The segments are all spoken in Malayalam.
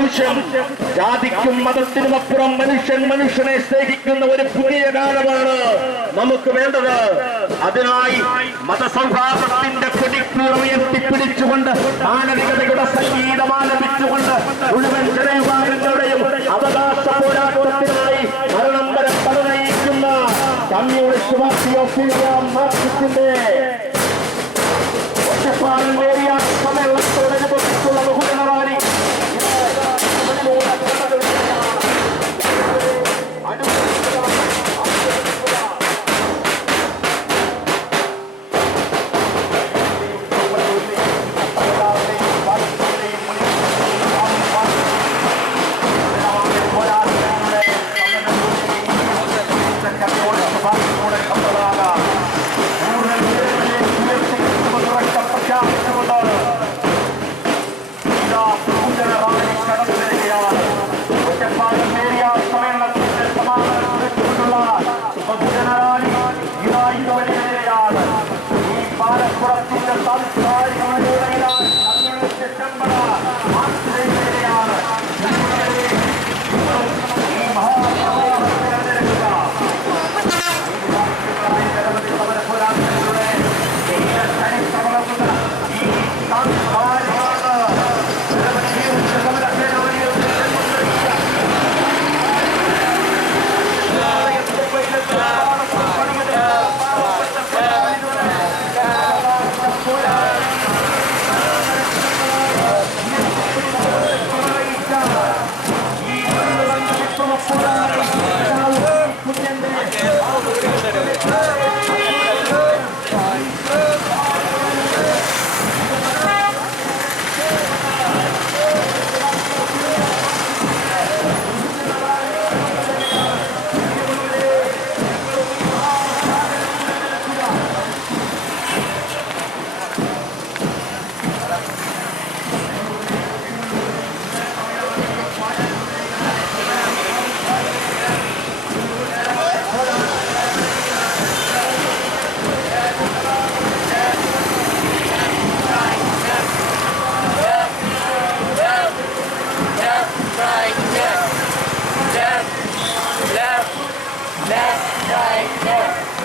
ആവശ്യം ജാതിക്കും മതത്തിനും അപ്പുറം മനുഷ്യൻ മനുഷ്യനെ സ്നേഹിക്കുന്ന ഒരു പുതിയ കാലമാണ് നമുക്ക് വേണ്ടത്. അതിനായി മതസൗഹാർദ്ദത്തിന്റെ കൊടിക്കൂർ ഉയർത്തിപ്പിടിച്ചുകൊണ്ട് മാനവികതയുടെ സംഗീതം ആലപിച്ചുകൊണ്ട് മുഴുവൻ ജനവിഭാഗങ്ങളുടെയും അവകാശ പോരാട്ടത്തിനായി മരണം വരെ പടനയിക്കുന്ന കമ്മ്യൂണിസ്റ്റ് പാർട്ടി ഓഫ് ഇന്ത്യ മാർക്സിന്റെ Like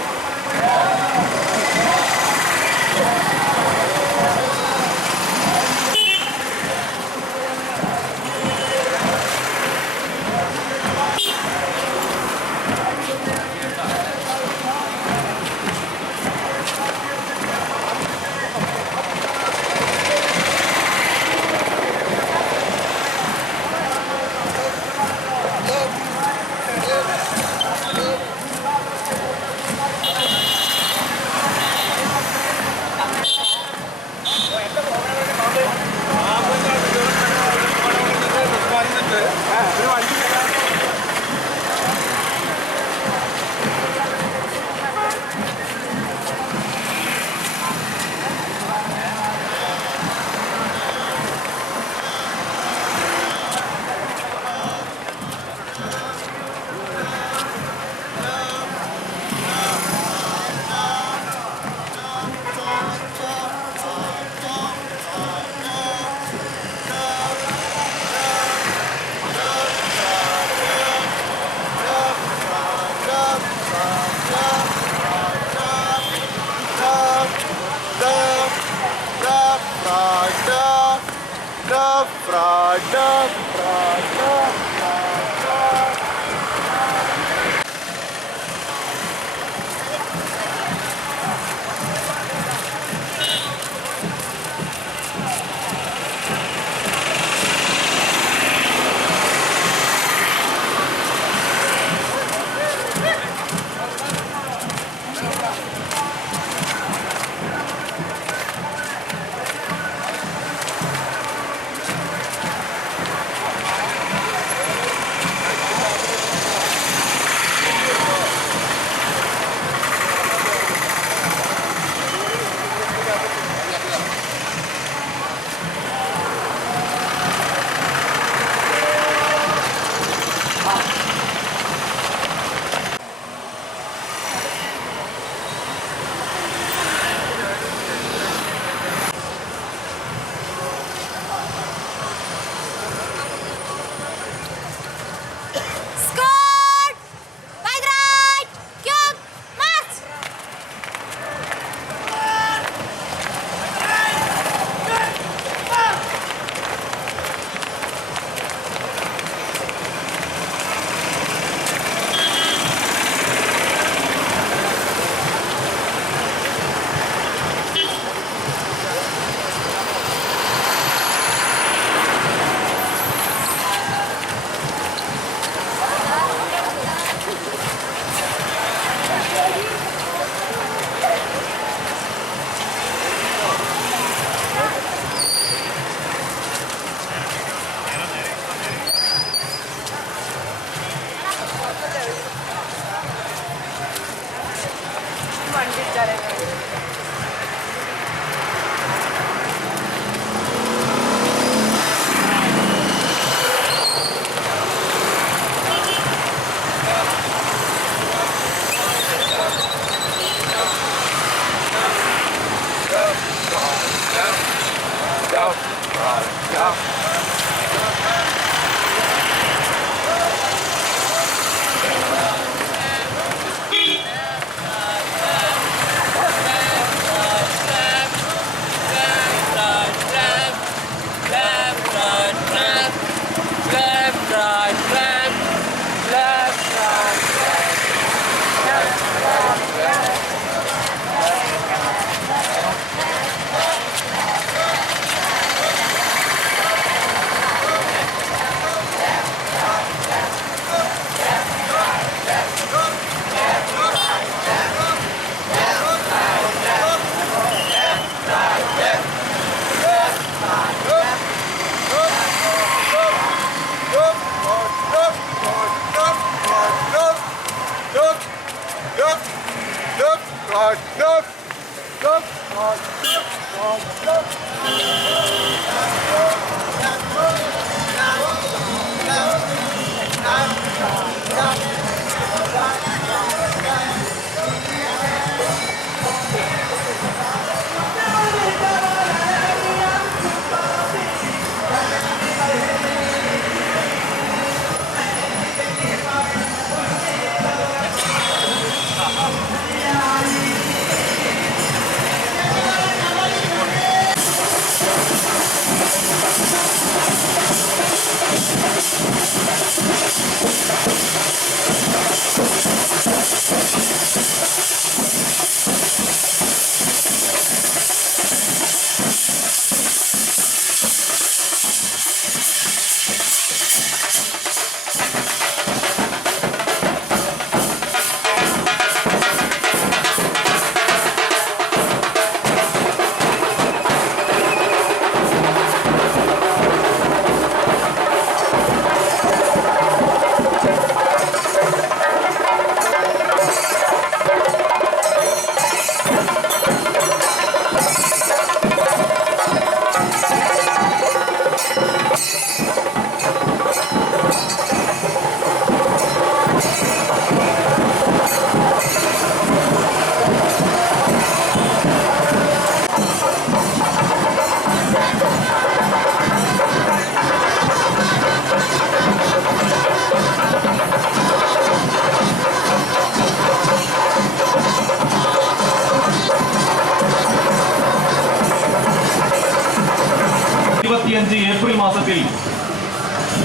product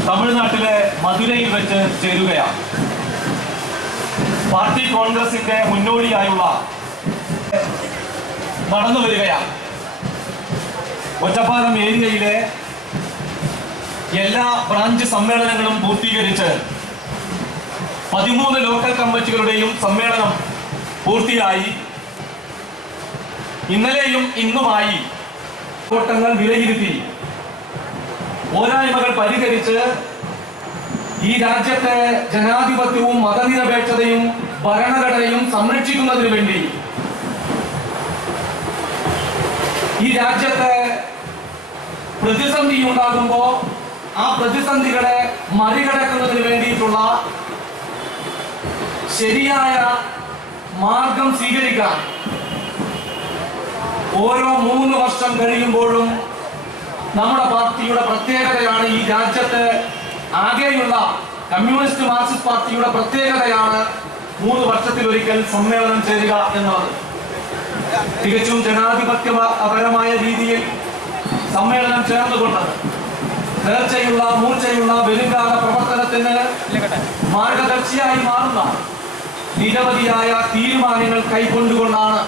തമിഴ്നാട്ടിലെ മധുരയിൽ വെച്ച് ചേരുകയാണ്. പാർട്ടി കോൺഗ്രസിന്റെ മുന്നോടിയായുള്ള നടന്നു വരികയാണ്. ഒറ്റപ്പാലം ഏരിയയിലെ എല്ലാ ബ്രാഞ്ച് സമ്മേളനങ്ങളും പൂർത്തീകരിച്ച് പതിമൂന്ന് ലോക്കൽ കമ്മിറ്റികളുടെയും സമ്മേളനം പൂർത്തിയായി. ഇന്നലെയും ഇന്നുമായി കോട്ടങ്ങൾ വിലയിരുത്തി. പോരായ്മകൾ പരിഹരിച്ച് ഈ രാജ്യത്തെ ജനാധിപത്യവും മതനിരപേക്ഷതയും ഭരണഘടനയും സംരക്ഷിക്കുന്നതിന് വേണ്ടി ഈ രാജ്യത്തെ പ്രതിസന്ധി ഉണ്ടാകുമ്പോൾ ആ പ്രതിസന്ധികളെ മറികടക്കുന്നതിന് വേണ്ടിയിട്ടുള്ള ശരിയായ മാർഗം സ്വീകരിക്കാൻ ഓരോ മൂന്ന് വർഷം കഴിയുമ്പോഴും നമ്മുടെ പാർട്ടിയുടെ പ്രത്യേകതയാണ് ഈ രാജ്യത്ത് ആകെയുള്ള കമ്മ്യൂണിസ്റ്റ് മാർക്സിസ്റ്റ് പാർട്ടിയുടെ പ്രത്യേകതയാണ് മൂന്ന് വർഷത്തിൽ ഒരിക്കൽ സമ്മേളനം ചേരുക എന്നത്. തികച്ചും ജനാധിപത്യപരമായ രീതിയിൽ സമ്മേളനം ചേർന്നുകൊണ്ട് നേർച്ചയുള്ള മൂർച്ചയുള്ള വരുംകാല പ്രവർത്തനത്തിന് മാർഗദർശിയായി മാറുന്ന നിരവധിയായ തീരുമാനങ്ങൾ കൈക്കൊണ്ടുകൊണ്ടാണ്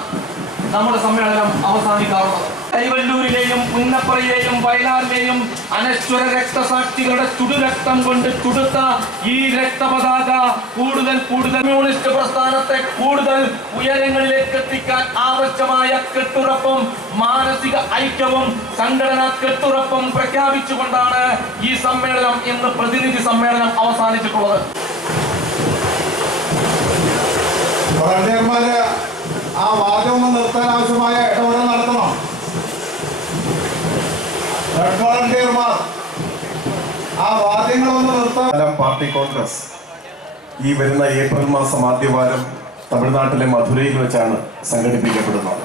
നമ്മുടെ സമ്മേളനം അവസാനിക്കാറുള്ളത്. കൈവല്ലൂരിലെയും പുന്നപ്പുറയിലെയും വയലാറിലെയും അനശ്വര രക്തസാക്ഷികളുടെ ചുടുരക്തം കൊണ്ട് തുടുത്ത ഈ രക്തപതാക കൂടുതൽ കൂടുതൽ കമ്മ്യൂണിസ്റ്റ് പ്രസ്ഥാനത്തെ കൂടുതൽ ഉയരങ്ങളിലേക്ക് എത്തിക്കാൻ ആവശ്യമായ കെട്ടുറപ്പും മാനസിക ഐക്യവും സംഘടനാ കെട്ടുറപ്പും പ്രഖ്യാപിച്ചുകൊണ്ടാണ് ഈ സമ്മേളനം ഇന്ന് പ്രതിനിധി സമ്മേളനം അവസാനിച്ചിട്ടുള്ളത്. ആ വാദമൊന്ന് നിർത്താൻ ആവശ്യമായ വളണ്ടിയർമാർ ആ വാദ്യങ്ങളൊന്നും നിർത്താൻ പാർട്ടി കോൺഗ്രസ്. ഈ വരുന്ന ഏപ്രിൽ മാസം ആദ്യവാരം തമിഴ്നാട്ടിലെ മധുരയിൽ വെച്ചാണ് സംഘടിപ്പിക്കപ്പെടുന്നത്.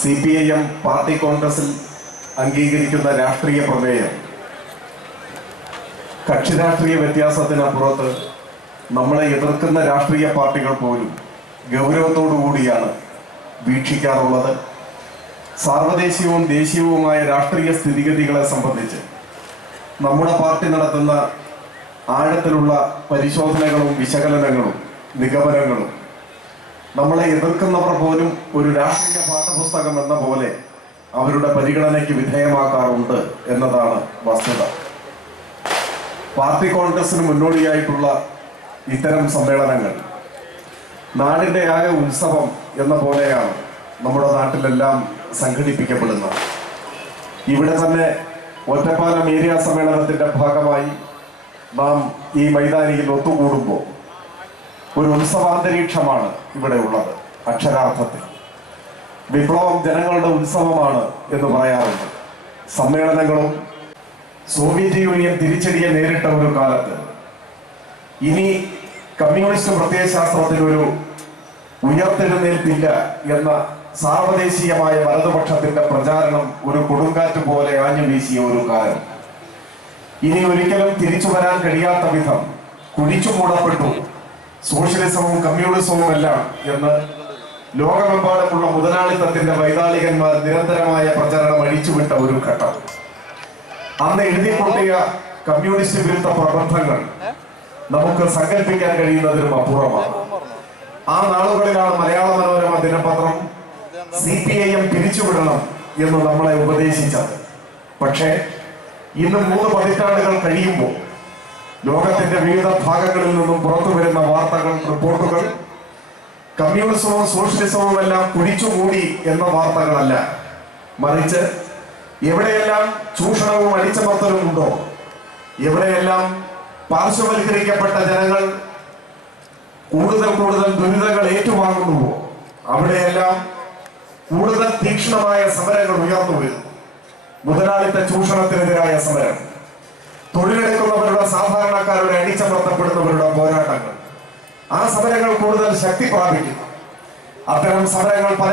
C P I M party കോൺഗ്രസിൽ അംഗീകരിക്കുന്ന രാഷ്ട്രീയ പ്രമേയം. കക്ഷി രാഷ്ട്രീയ വ്യത്യാസത്തിനപ്പുറത്ത് നമ്മളെ എതിർക്കുന്ന രാഷ്ട്രീയ പാർട്ടികൾ പോലും ഗൗരവത്തോടു കൂടിയാണ് വീക്ഷിക്കാറുള്ളത്. സാർവദേശീയവും ദേശീയവുമായ രാഷ്ട്രീയ സ്ഥിതിഗതികളെ സംബന്ധിച്ച് നമ്മുടെ പാർട്ടി നടത്തുന്ന ആഴത്തിലുള്ള പരിശോധനകളും വിശകലനങ്ങളും നിഗമനങ്ങളും നമ്മളെ എതിർക്കുന്നവർ പോലും ഒരു രാഷ്ട്രീയ പാഠപുസ്തകം എന്ന പോലെ അവരുടെ പരിഗണനയ്ക്ക് വിധേയമാക്കാറുണ്ട് എന്നതാണ് വസ്തുത. പാർട്ടി കോൺഗ്രസിന് മുന്നോടിയായിട്ടുള്ള ഇത്തരം സമ്മേളനങ്ങൾ നാടിന്റെ ആകെ ഉത്സവം എന്ന പോലെയാണ് നമ്മുടെ നാട്ടിലെല്ലാം സംഘടിപ്പിക്കപ്പെടുന്നത് ഇവിടെ തന്നെ ഒറ്റപ്പാലം ഏരിയ സമ്മേളനത്തിന്റെ ഭാഗമായി നാം ഈ മൈതാനിയിൽ ഒത്തുകൂടുമ്പോൾ ഒരു ഉത്സവാന്തരീക്ഷമാണ് ഇവിടെ ഉള്ളത് അക്ഷരാർത്ഥത്തിൽ. വിപ്ലവം ജനങ്ങളുടെ ഉത്സവമാണ് എന്ന് പറയാറുണ്ട്. സമ്മേളനങ്ങളും സോവിയറ്റ് യൂണിയൻ തിരിച്ചടിയെ നേരിട്ട ഒരു കാലത്ത്. ഇനി കമ്മ്യൂണിസ്റ്റ് പ്രത്യയശാസ്ത്രത്തിനൊരു ഉയർത്തെഴുന്നേൽപ്പില്ല എന്ന സാർവദേശീയമായ വലതുപക്ഷത്തിന്റെ പ്രചാരണം ഒരു കൊടുങ്കാറ്റ് പോലെ ആഞ്ഞു വീശിയ ഒരു കാലം. ഇനി ഒരിക്കലും തിരിച്ചു വരാൻ കഴിയാത്ത വിധം കുഴിച്ചു മൂടപ്പെട്ടു. സോഷ്യലിസവും കമ്മ്യൂണിസവും എല്ലാം എന്ന് ലോകമെമ്പാടുമുള്ള മുതലാളിത്തത്തിന്റെ വൈതാളികന്മാർ നിരന്തരമായ പ്രചരണം അഴിച്ചുവിട്ട ഒരു ഘട്ടം. അന്ന് എഴുതിക്കൊണ്ടിയ കമ്മ്യൂണിസ്റ്റ് വിരുദ്ധ പ്രബന്ധങ്ങൾ നമുക്ക് സങ്കല്പിക്കാൻ കഴിയുന്നതിനും അപ്പുറമാണ് ആ നാളുകളിലാണ് മലയാള മനോരമ ദിനപത്രം സി പി ഐ എം പിരിച്ചുവിടണം എന്ന് നമ്മളെ ഉപദേശിച്ചത്. പക്ഷേ ഇന്ന് മൂന്ന് പതിറ്റാണ്ടുകൾ കഴിയുമ്പോൾ ലോകത്തിന്റെ വിവിധ ഭാഗങ്ങളിൽ നിന്നും പുറത്തു വരുന്ന വാർത്തകൾ റിപ്പോർട്ടുകൾ കമ്മ്യൂണിസവും സോഷ്യലിസവും എല്ലാം കുഴിച്ചുകൂടി എന്ന വാർത്തകളല്ല. മറിച്ച് എവിടെയെല്ലാം ചൂഷണവും അടിച്ചമർത്തലും ഉണ്ടോ എവിടെയെല്ലാം പാർശ്വവൽക്കരിക്കപ്പെട്ട ജനങ്ങൾ കൂടുതൽ കൂടുതൽ ദുരിതങ്ങൾ ഏറ്റുവാങ്ങുന്നുവോ അവിടെയെല്ലാം കൂടുതൽ തീക്ഷണമായ സമരങ്ങൾ ഉയർന്നു വരുന്നു മുതലാളിത്ത ചൂഷണത്തിനെതിരായ സമരം. തൊഴിലെടുക്കുന്നവരുടെ സാധാരണക്കാരുടെ അടിച്ചമർത്തപ്പെടുന്നവരുടെ പോരാട്ടങ്ങൾ. ആ സമരങ്ങൾ കൂടുതൽ ശക്തി പ്രാപിക്കുന്നു. അത്തരം സമരങ്ങൾ പല